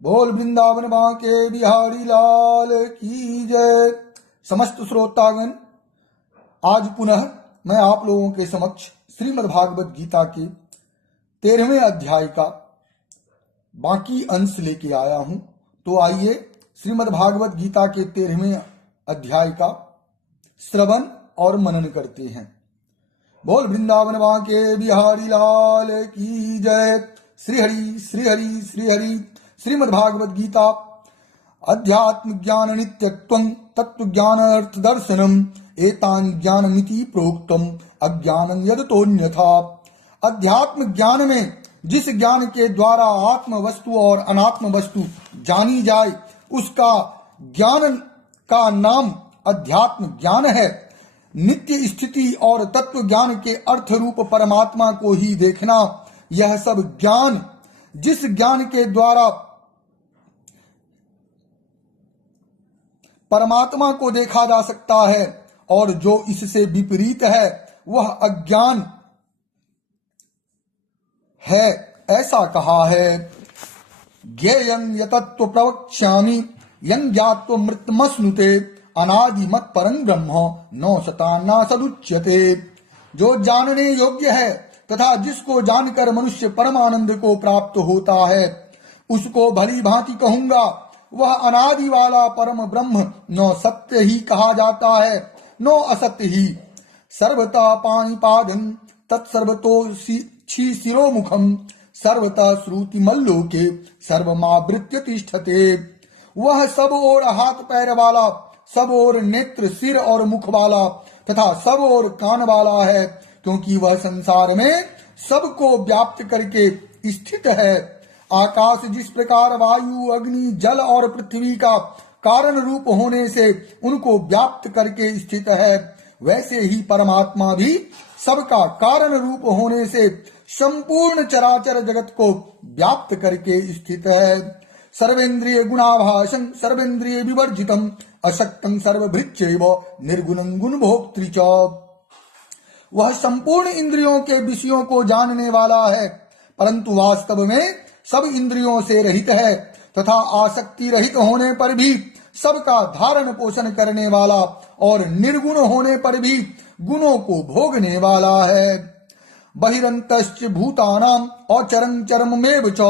बोल वृंदावन बांके बिहारी लाल की जय। समस्त श्रोतागण, आज पुनः मैं आप लोगों के समक्ष श्रीमद् भागवत गीता के 13वें अध्याय का बाकी अंश लेके आया हूं। तो आइए श्रीमद् भागवत गीता के 13वें अध्याय का श्रवण और मनन करते हैं। बोल वृंदावन बांके बिहारी लाल की जय। श्री हरि श्री हरि श्री हरि। श्रीमद् भागवत गीता अध्यात्म ज्ञान नित्यत्वं तत्व ज्ञान अर्थ दर्शनम एतान ज्ञानमिति प्रोक्तम अज्ञानं यदतोन्यथा। अध्यात्म ज्ञान में जिस ज्ञान के द्वारा आत्म वस्तु और अनात्म वस्तु जानी जाए, उसका ज्ञान का नाम अध्यात्म ज्ञान है। नित्य स्थिति और तत्व ज्ञान के अर्थ रूप परमात्मा को ही देखना, यह सब ज्ञान जिस ज्ञान के द्वारा परमात्मा को देखा जा सकता है और जो इससे विपरीत है वह अज्ञान है, ऐसा कहा है। ज्ञेयं यतत्व प्रवक्ष्यामि यं ज्ञात्वा मृतमश्नुते अनादि मत परं ब्रह्म न सतान्ना सदुच्यते। जो जानने योग्य है तथा जिसको जानकर मनुष्य परमानंद को प्राप्त होता है, उसको भली भांति कहूंगा, वह अनादि वाला परम ब्रह्म न सत्य ही कहा जाता है न असत्य ही। सर्वतः पाणिपादं तत्सर्वतो शिरोमुखम सर्वतः श्रुति मल्लोके सर्वमावृत्य तिष्ठते। वह सब ओर हाथ पैर वाला, सब ओर नेत्र सिर और मुख वाला तथा सब ओर कान वाला है, क्योंकि वह संसार में सबको व्याप्त करके स्थित है। आकाश जिस प्रकार वायु अग्नि जल और पृथ्वी का कारण रूप होने से उनको व्याप्त करके स्थित है, वैसे ही परमात्मा भी सबका कारण रूप होने से संपूर्ण चराचर जगत को व्याप्त करके स्थित है। सर्वेन्द्रिय गुणाभासं सर्वेन्द्रिय विवर्जितम अशक्तं सर्वभृत्यैव निर्गुणं गुण भोक्तृ च। वह संपूर्ण इंद्रियों के विषयों को जानने वाला है, परंतु वास्तव में सब इंद्रियों से रहित है तथा आसक्ति रहित होने पर भी सबका धारण पोषण करने वाला और निर्गुण होने पर भी गुणों को भोगने वाला है। बहिरंतश्च भूतानां अचरं चरममेव च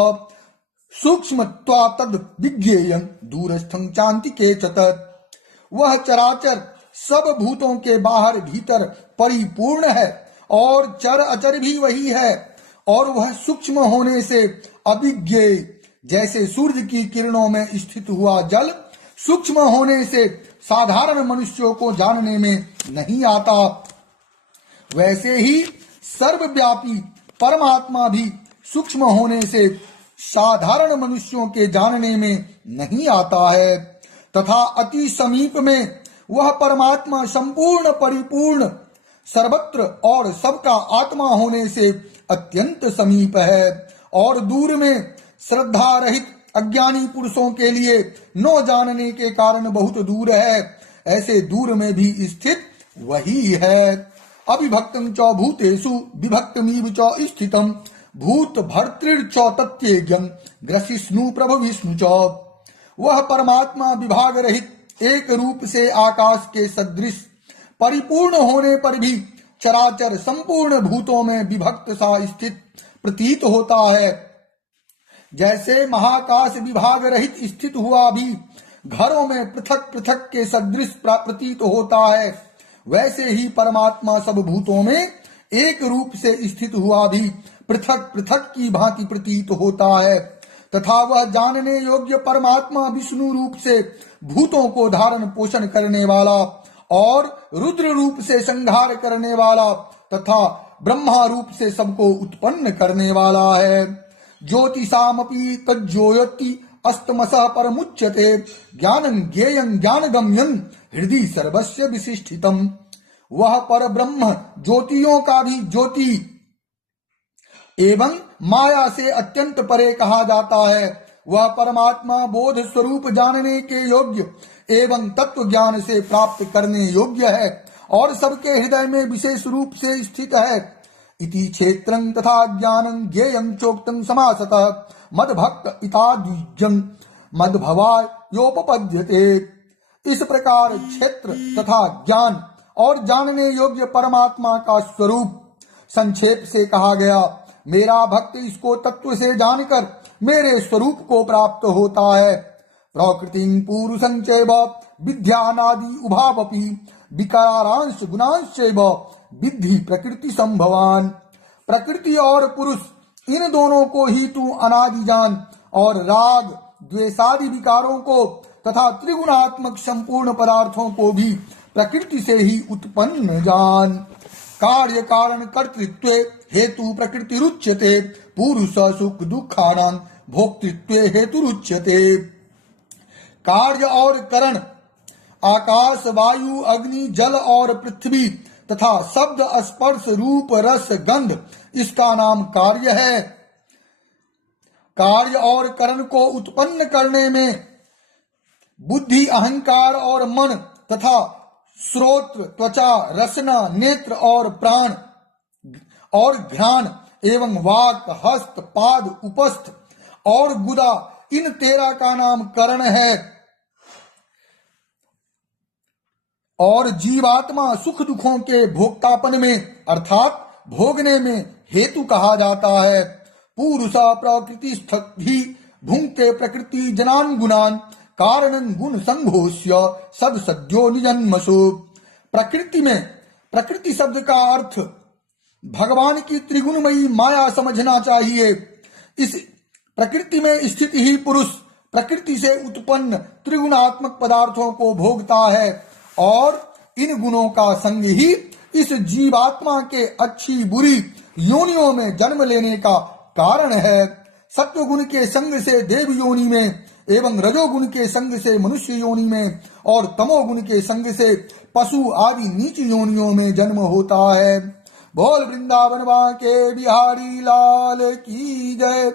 सूक्ष्मत्वात् तद् विज्ञेयं दूरस्थं चान्तिके च तत्। वह चराचर सब भूतों के बाहर भीतर परिपूर्ण है और चर अचर भी वही है, और वह सूक्ष्म होने से अभिज्ञ, जैसे सूर्य की किरणों में स्थित हुआ जल सूक्ष्म होने से साधारण मनुष्यों को जानने में नहीं आता, वैसे ही सर्वव्यापी परमात्मा भी सूक्ष्म होने से साधारण मनुष्यों के जानने में नहीं आता है। तथा अति समीप में वह परमात्मा संपूर्ण परिपूर्ण सर्वत्र और सबका आत्मा होने से अत्यंत समीप है, और दूर में श्रद्धा रहित अज्ञानी पुरुषों के लिए न जानने के कारण बहुत दूर है, ऐसे दूर में भी स्थित वही है। अविभक्तं च भूतेषु विभक्तमिव च स्थितं भूत भर्तृच तत्येज्ञं ग्रसिष्णु प्रभु विष्णु च। वह परमात्मा विभाग रहित एक रूप से आकाश के सदृश परिपूर्ण होने पर भी चराचर संपूर्ण भूतों में विभक्त सा स्थित प्रतीत होता है। जैसे महाकाश विभाग रहित स्थित हुआ भी घरों में पृथक पृथक के सदृश प्रतीत होता है, वैसे ही परमात्मा सब भूतों में एक रूप से स्थित हुआ भी पृथक पृथक की भांति प्रतीत होता है। तथा वह जानने योग्य परमात्मा विष्णु रूप से भूतों को धारण पोषण करने वाला और रुद्र रूप से संहार करने वाला तथा ब्रह्मा रूप से सबको उत्पन्न करने वाला है। ज्योतिषामपि तज्ज्योति अस्तमसः परमुच्यते ज्ञानं ज्ञेयं ज्ञानगम्यं हृदि सर्वस्य विशिष्टितम्। वह पर ब्रह्म ज्योतियों का भी ज्योति एवं माया से अत्यंत परे कहा जाता है। वह परमात्मा बोध स्वरूप जानने के योग्य एवं तत्व ज्ञान से प्राप्त करने योग्य है और सबके हृदय में विशेष रूप से स्थित है। इति क्षेत्रं तथा ज्ञानं ज्ञेयं चोक्तं समासतः मद्भक्त इताद्विजं मद्भवायोपपद्यते। इस प्रकार क्षेत्र तथा ज्ञान और जानने योग्य परमात्मा का स्वरूप संक्षेप से कहा गया। मेरा भक्त इसको तत्व से जानकर मेरे स्वरूप को प्राप्त होता है। प्रकृतिं पुरुषं चैव विद्यानादि उभावपि विकारांश गुणांश्चैव विद्धि प्रकृति संभवान। प्रकृति और पुरुष इन दोनों को ही तू अनादि जान और राग द्वेषादि विकारों को तथा त्रिगुणात्मक संपूर्ण पदार्थों को भी प्रकृति से ही उत्पन्न जान। कार्य कारण कर्तृत्व हेतु प्रकृति रुच्यते पुरुष सुख दुखानां भोक्तृत्व हेतु रुच्यते। कार्य और करण आकाश वायु अग्नि जल और पृथ्वी तथा शब्द स्पर्श रूप रस गंध इसका नाम कार्य है। कार्य और करण को उत्पन्न करने में बुद्धि अहंकार और मन तथा श्रोत्र त्वचा रसना नेत्र और प्राण और घ्राण एवं वाक हस्त पाद उपस्थ और गुदा इन 13 का नाम करण है। और जीवात्मा सुख दुखों के भोक्तापन में अर्थात भोगने में हेतु कहा जाता है। पुरुषा प्रकृति स्थि भुंक्ते प्रकृति जनान गुणान कारणं गुण संघोष्य सद सद्यो निजन्मसु। प्रकृति में प्रकृति शब्द का अर्थ भगवान की त्रिगुणमयी माया समझना चाहिए। इस प्रकृति में स्थित ही पुरुष प्रकृति से उत्पन्न त्रिगुणात्मक पदार्थों को भोगता है और इन गुणों का संग ही इस जीवात्मा के अच्छी बुरी योनियों में जन्म लेने का कारण है। सत्व गुण के संग से देव योनि में एवं रजोगुण के संग से मनुष्य योनि में और तमोगुण के संग से पशु आदि नीच योनियों में जन्म होता है। बोल वृंदावन के बिहारी लाल की जय।